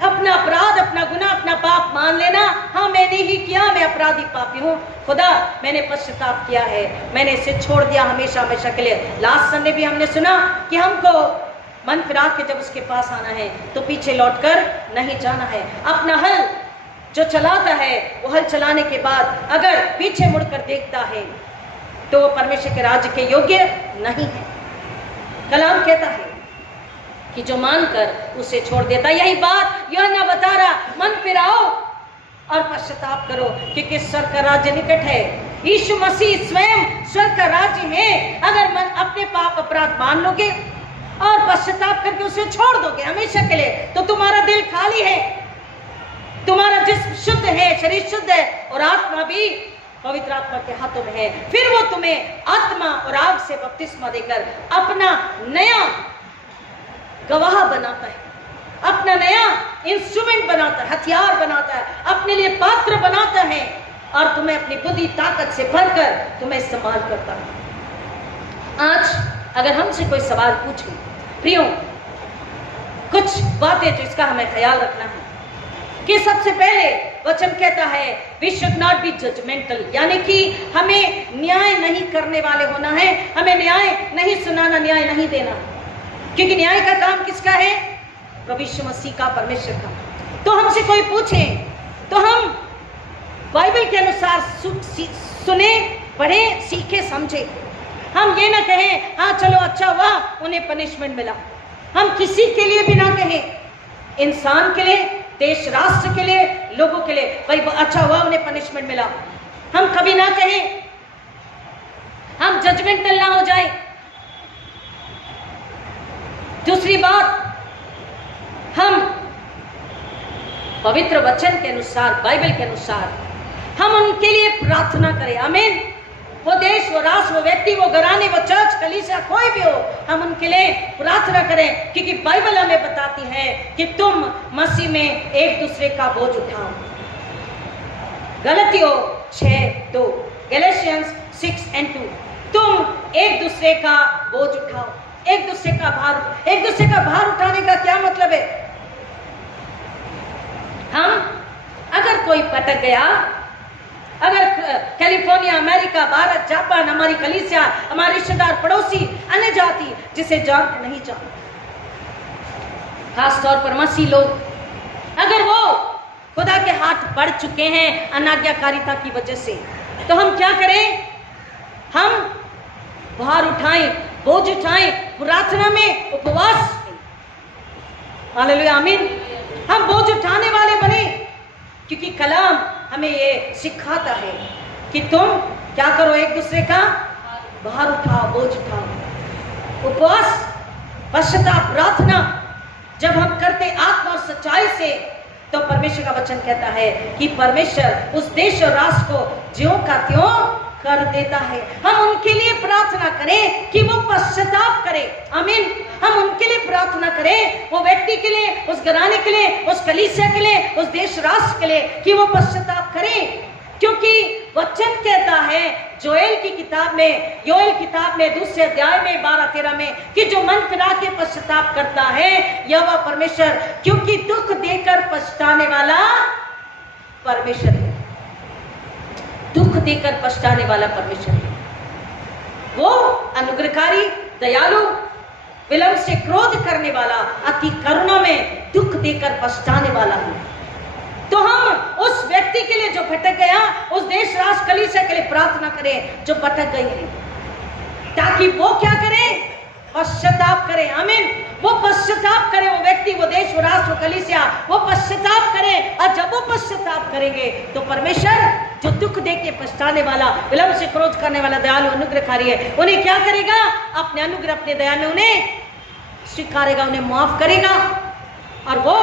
अपना अपराध, अपना गुनाह, अपना पाप मान लेना, हाँ मैंने ही किया, मैं अपराधी पापी हूँ, खुदा मैंने पश्चाताप किया है, मैंने इसे छोड़ दिया हमेशा हमेशा के लिए। लास्ट संडे भी हमने सुना कि हमको मन फिरा के जब उसके पास आना है तो पीछे लौटकर नहीं जाना है। अपना हल जो चलाता है वो हल चलाने के बाद अगर पीछे मुड़कर देखता है तो वो परमेश्वर के राज्य के योग्य नहीं है। कलाम कहता है कि जो मानकर उसे छोड़ देता, यही बात यूहन्ना बता रहा, मन फिराओ और पश्चाताप करो क्योंकि स्वर्ग का राज्य निकट है। यीशु मसीह स्वयं स्वर्ग का राज्य है। अगर मन अपने पाप अपराध मान लोगे और पश्चाताप करके उसे छोड़ दोगे हमेशा के लिए, तो तुम्हारा दिल खाली है, तुम्हारा जिस्म शुद्ध है, शरीर शुद्ध है और आत्मा भी पवित्र आत्मा के हाथों में है। फिर वो तुम्हें आत्मा और आग से बपतिस्मा देकर अपना नया गवाह बनाता है, अपना नया इंस्ट्रूमेंट बनाता है, हथियार बनाता है, अपने लिए पात्र बनाता है और तुम्हें अपनी बुद्धि ताकत से भरकर तुम्हें इस्तेमाल करता है। आज अगर हमसे कोई सवाल पूछे, प्रियो कुछ बातें जिसका हमें ख्याल रखना है कि सबसे पहले वचन कहता है we should not be judgemental, यानी कि हमें न्याय नहीं करने वाले होना है, हमें न्याय नहीं सुनाना, न्याय नहीं देना, क्योंकि न्याय का काम किसका है? प्रभु यीशु मसीह का, परमेश्वर का। तो हमसे कोई पूछे तो हम बाइबल के अनुसार सुने, पढ़े, सीखे, समझे। हम ये ना कहें हाँ चलो अच्छा हुआ उन्हें पनिशमेंट मिला। हम किसी के लिए भी ना कहें, इंसान के लिए, देश राष्ट्र के लिए, लोगों के लिए, भाई अच्छा हुआ उन्हें पनिशमेंट मिला। हम कभी ना कहें, हम जजमेंटल ना हो जाए। दूसरी बात, हम पवित्र वचन के अनुसार, बाइबल के अनुसार हम उनके लिए प्रार्थना करें। आमीन। वो देश, वो राष्ट्र, वो व्यक्ति, वो घराने, वो चर्च, कलीसिया, कोई भी हो, हम उनके लिए प्रार्थना करें, क्योंकि बाइबल हमें बताती है कि तुम मसीह में एक दूसरे का बोझ उठाओ। गलतियों 6:2, गैलेशियंस 6:2, तुम एक दूसरे का बोझ उठाओ, एक दूसरे का भार। एक दूसरे का भार उठाने का क्या मतलब है? हम अगर कोई भटक गया, अगर कैलिफोर्निया, अमेरिका, भारत, जापान, हमारी कलीसिया, हमारे रिश्तेदार, पड़ोसी, अन्य जाति जिसे जानते नहीं जानते, खास तौर पर मसीह लोग, अगर वो खुदा के हाथ बढ़ चुके हैं अनाज्ञाकारिता की वजह से, तो हम क्या करें? हम भार उठाएं, बोझ उठाएं, प्रार्थना में, उपवास। हालेलुया, आमीन। हम बोझ उठाने वाले बने, क्योंकि कलाम हमें ये सिखाता है कि तुम क्या करो? एक दूसरे का भार उठाओ, बोझ उठाओ। उपवास, पश्चाताप, प्रार्थना जब हम करते आत्मा और सच्चाई से, तो परमेश्वर का वचन कहता है कि परमेश्वर उस देश और राष्ट्र को ज्यों का त्यों कर देता है। हम उनके लिए प्रार्थना करें कि वो पश्चाताप करें। आमीन। हम उनके लिए प्रार्थना करें, वो व्यक्ति के लिए, उस घराने के लिए, उस कलीसिया के लिए, उस देश राष्ट्र के लिए, कि वो पश्चाताप करें, क्योंकि वचन कहता है योएल की किताब में, योएल किताब में 2 अध्याय में 12-13 में, कि जो मन फिरा के पश्चाताप करता है यहोवा परमेश्वर, क्योंकि दुख देकर पछताने वाला परमेश्वर है। दुख देकर पछताने वाला परमेश्वर है। वो अनुग्रहकारी, दयालु, विलंब से क्रोध करने वाला, अति करुणा में दुख देकर पछताने वाला है। तो हम उस व्यक्ति के लिए जो भटक गया, उस देश, राष्ट्र, कलीसिया के लिए प्रार्थना करें जो भटक गई है, ताकि वो क्या करें? पश्चाताप करें। आमीन। वो पश्चाताप करे, वो व्यक्ति, वो देश, वो राष्ट्र, वो कलीसिया, वो पश्चाताप करे। और जब वो पश्चाताप करेंगे तो परमेश्वर जो दुख दे के पछताने वाला, विलंब से क्रोध करने वाला दयालु अनुग्रहकारी है, उन्हें क्या करेगा? अपने अनुग्रह, अपने दया में उन्हें स्वीकारेगा, उन्हें माफ करेगा। और वो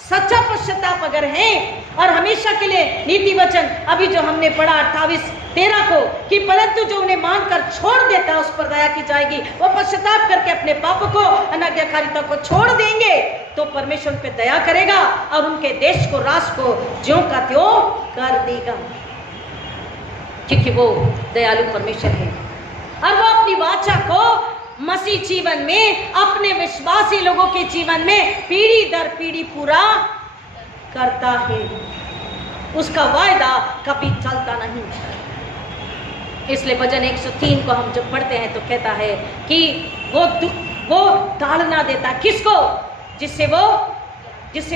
सच्चा पश्चाताप अगर है और हमेशा के लिए नीति वचन अभी जो हमने पढ़ा 28:13 को, कि परंतु जो उन्हें मानकर छोड़ देता है उस पर दया की जाएगी। वो पश्चाताप करके अपने पापों को, अनाज्ञाकारिता को छोड़ देंगे तो परमेश्वर उन पे दया करेगा और उनके देश को, राष्ट्र को ज्यों का त्यों कर देगा, क्योंकि वो दयालु परमेश्वर है। और वो अपनी वाचा को मसीह जीवन में, अपने विश्वासी लोगों के जीवन में पीढ़ी दर पीढ़ी पूरा करता है। उसका वायदा कभी चलता नहीं। इसलिए भजन 103 को हम जब पढ़ते हैं तो कहता है कि वो टालना देता किसको? जिससे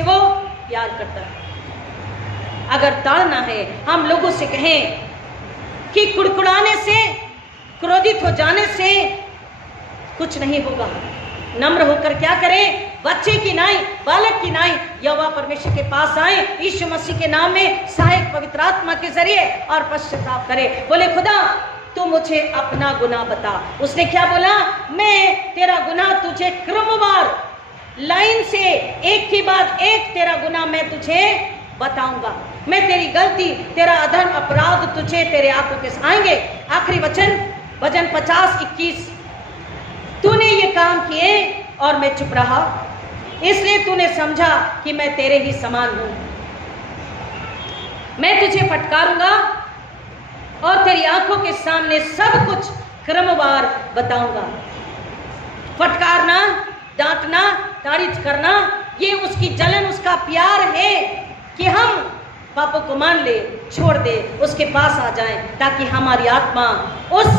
वो प्यार करता है। अगर टालना है, हम लोगों से कहें कि कुड़कुड़ाने से, क्रोधित हो जाने से कुछ नहीं होगा। नम्र होकर क्या करें? बच्चे की नाई, बालक की नाई यहोवा परमेश्वर के पास आए, यीशु मसीह के नाम में, सहायक पवित्र आत्मा के जरिए, और पश्चाताप करें। बोले खुदा तू मुझे अपना गुनाह बता। उसने क्या बोला? मैं तेरा गुनाह तुझे क्रमवार लाइन से एक के बाद एक तेरा गुनाह मैं तुझे बताऊंगा। मैं तेरी गलती, तेरा अधर्म, अपराध तुझे तेरे आंखों के आएंगे। आखिरी वचन भजन 50:21, तूने ये काम किए और मैं चुप रहा, इसलिए तूने समझा कि मैं तेरे ही समान हूं। मैं तुझे फटकारूंगा और तेरी आंखों के सामने सब कुछ क्रमवार बताऊंगा। फटकारना, डांटना, तारीफ करना, ये उसकी जलन, उसका प्यार है कि हम पापों को मान ले, छोड़ दे, उसके पास आ जाएं, ताकि हमारी आत्मा उस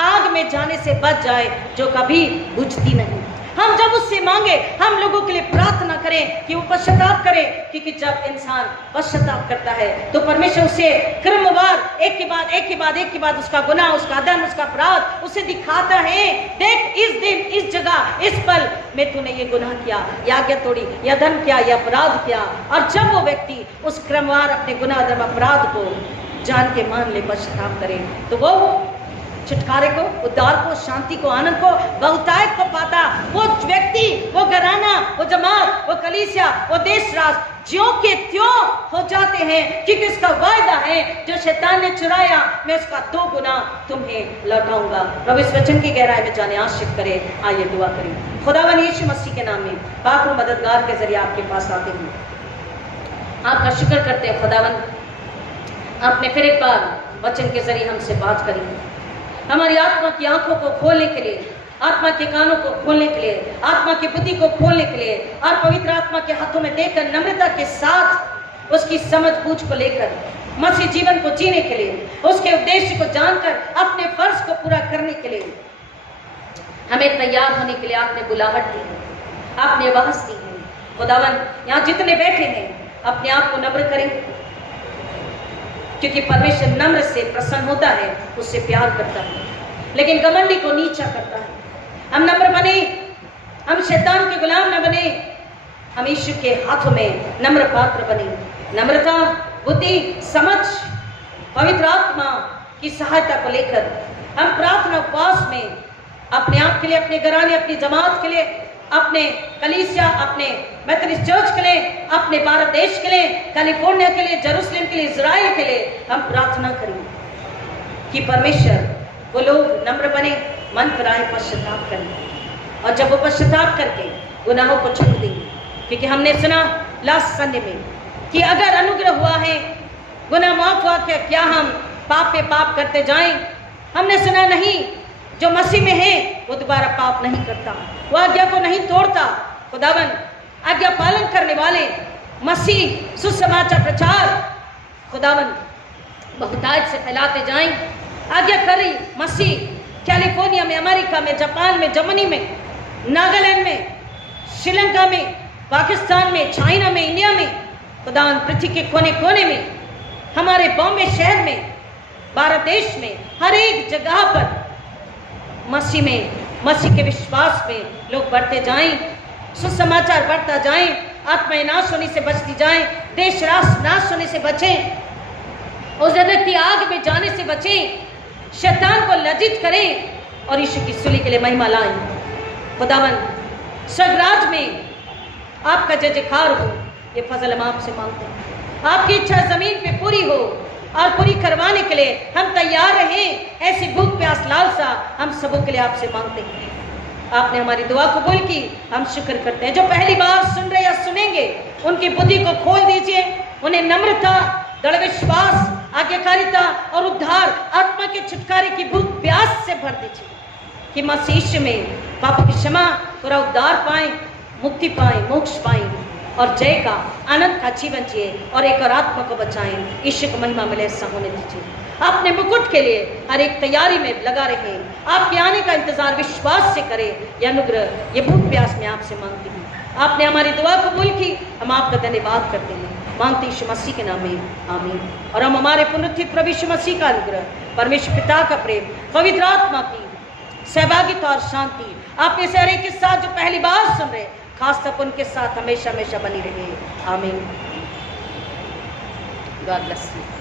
आग में जाने से बच जाए जो कभी बुझती नहीं। हम जब उससे मांगे, हम लोगों के लिए प्रार्थना करें कि वो पश्चाताप करे, क्योंकि जब इंसान पश्चाताप करता है तो परमेश्वर उसे क्रमवार एक के बाद एक के बाद एक के बाद उसका गुनाह, उसका अधर्म, उसका अपराध उसे दिखाता है। देख, इस दिन, इस जगह, इस पल में तूने ये गुनाह किया, ये आज्ञा तोड़ी, यह धर्म किया, यह अपराध किया। और जब वो व्यक्ति उस क्रमवार अपने गुनाह, धर्म, अपराध को जान के मान ले, पश्चाताप करे, तो वो छुटकारे को, उद्धार को, शांति को, आनंद को, बहुतायत को पाता। वो व्यक्ति, वो घराना, वो जमात, वो कलीसिया, वो देश, राष्ट्र ज्यों के त्यों हो जाते हैं, क्योंकि उसका वायदा है जो शैतान ने चुराया मैं उसका 2 गुना तुम्हें लौटाऊंगा। प्रभु इस वचन की गहराई में जाने आशीष करे। आइए दुआ करें। खुदावन यीशु मसीह के नाम में पाक और मददगार के जरिए आपके पास आते हैं, आपका शुक्र करते हैं। खुदावन आपने फिर एक बार वचन के जरिए हमसे बात करी, हमारी आत्मा की आंखों को खोलने के लिए, आत्मा के कानों को खोलने के लिए, आत्मा की बुद्धि को खोलने के लिए, और पवित्र आत्मा के हाथों में देकर नम्रता के साथ उसकी समझ बूझ को लेकर मसीह जीवन को जीने के लिए, उसके उद्देश्य को जानकर अपने फर्ज को पूरा करने के लिए हमें तैयार होने के लिए आपने बुलाहट दी है, आपने आवाज दी है। खुदावन यहाँ जितने बैठे हैं अपने आप को नम्र करें, क्योंकि परमेश्वर नम्र से प्रसन्न होता है, उससे प्यार करता है, लेकिन घमंडी को नीचा करता है। हम नम्र बने, हम शैतान के गुलाम न बने, हम यीशु के हाथों में नम्र पात्र बने। नम्रता, बुद्धि, समझ, पवित्र आत्मा की सहायता को लेकर हम प्रार्थना उपवास में अपने आप के लिए, अपने घराने, अपनी जमात के लिए, अपने कलीसिया, अपने मेथोडिस्ट चर्च के लिए, अपने भारत देश के लिए, कैलिफोर्निया के लिए, जेरूसलम के लिए, इजराइल के लिए हम प्रार्थना करें कि परमेश्वर वो लोग नम्र बने, मन पर आए, पश्चाताप करें, और जब वो पश्चाताप करके गुनाहों को छोड़ देंगे। क्योंकि हमने सुना लास्ट संडे में कि अगर अनुग्रह हुआ है, गुनाह माफ हुआ, क्या हम पाप पे पाप करते जाएं? हमने सुना नहीं, जो मसीह में है वो दोबारा पाप नहीं करता, वो आज्ञा को नहीं तोड़ता। खुदावन आज्ञा पालन करने वाले मसीह सुसमाचार प्रचार खुदावन बहुतायत से फैलाते जाएं। आज्ञा करी मसीह कैलिफोर्निया में, अमेरिका में, जापान में, जर्मनी में, नागालैंड में, श्रीलंका में, पाकिस्तान में, चाइना में, इंडिया में, खुदावन पृथ्वी के कोने कोने में, हमारे बॉम्बे शहर में, भारत देश में, हर एक जगह पर मसीह में मसीह के विश्वास में लोग बढ़ते जाएं, सुसमाचार बढ़ता जाएं, आत्माएं नाश होने से बचती जाएं, देश राष्ट्र नाश होने से बचें, उस जन्नत की आग में जाने से बचें, शैतान को लज्जित करें और यीशु की सूली के लिए महिमा लाएं। खुदावन स्वर्गराज में आपका जय जयकार हो, ये फजल हम आपसे मांगते हैं। आपकी इच्छा जमीन पे पूरी हो और पूरी करवाने के लिए हम तैयार रहें। ऐसी भूख प्यास लालसा हम सबों के लिए आपसे मांगते हैं। आपने हमारी दुआ कबूल की, हम शुक्र करते हैं। जो पहली बार सुन रहे या सुनेंगे उनकी बुद्धि को खोल दीजिए, उन्हें नम्रता, दृढ़ विश्वास, आज्ञाकारिता और उद्धार आत्मा के छुटकारे की भूख प्यास से भर दीजिए कि मसीह में पाप की क्षमा, पूरा उद्धार पाएं, मुक्ति पाएं, मोक्ष पाएं और जय का आनंद का जीवन जिए और एक और आत्मा को बचाएं। ईश्वर को महिमा मिले, ऐसा होने दीजिए। अपने मुकुट के लिए हर एक तैयारी में लगा रहे, आपके आने का इंतजार विश्वास से करें। यह अनुग्रह, ये भूख प्यास में आपसे मांगती हूँ। आपने हमारी दुआ कबूल की, हम आपका धन्यवाद करते हैं। मांगते यीशु मसीह के नाम में, आमीन। और हम हमारे पुनरुत्थित प्रभु यीशु मसीह का अनुग्रह, परमेश्वर पिता का प्रेम, पवित्र आत्मा की सहभागिता और शांति आप में से हर एक के साथ जो पहली बार सुन रहे, खास तक उनके साथ हमेशा हमेशा बनी रहे। आमीन। God bless you.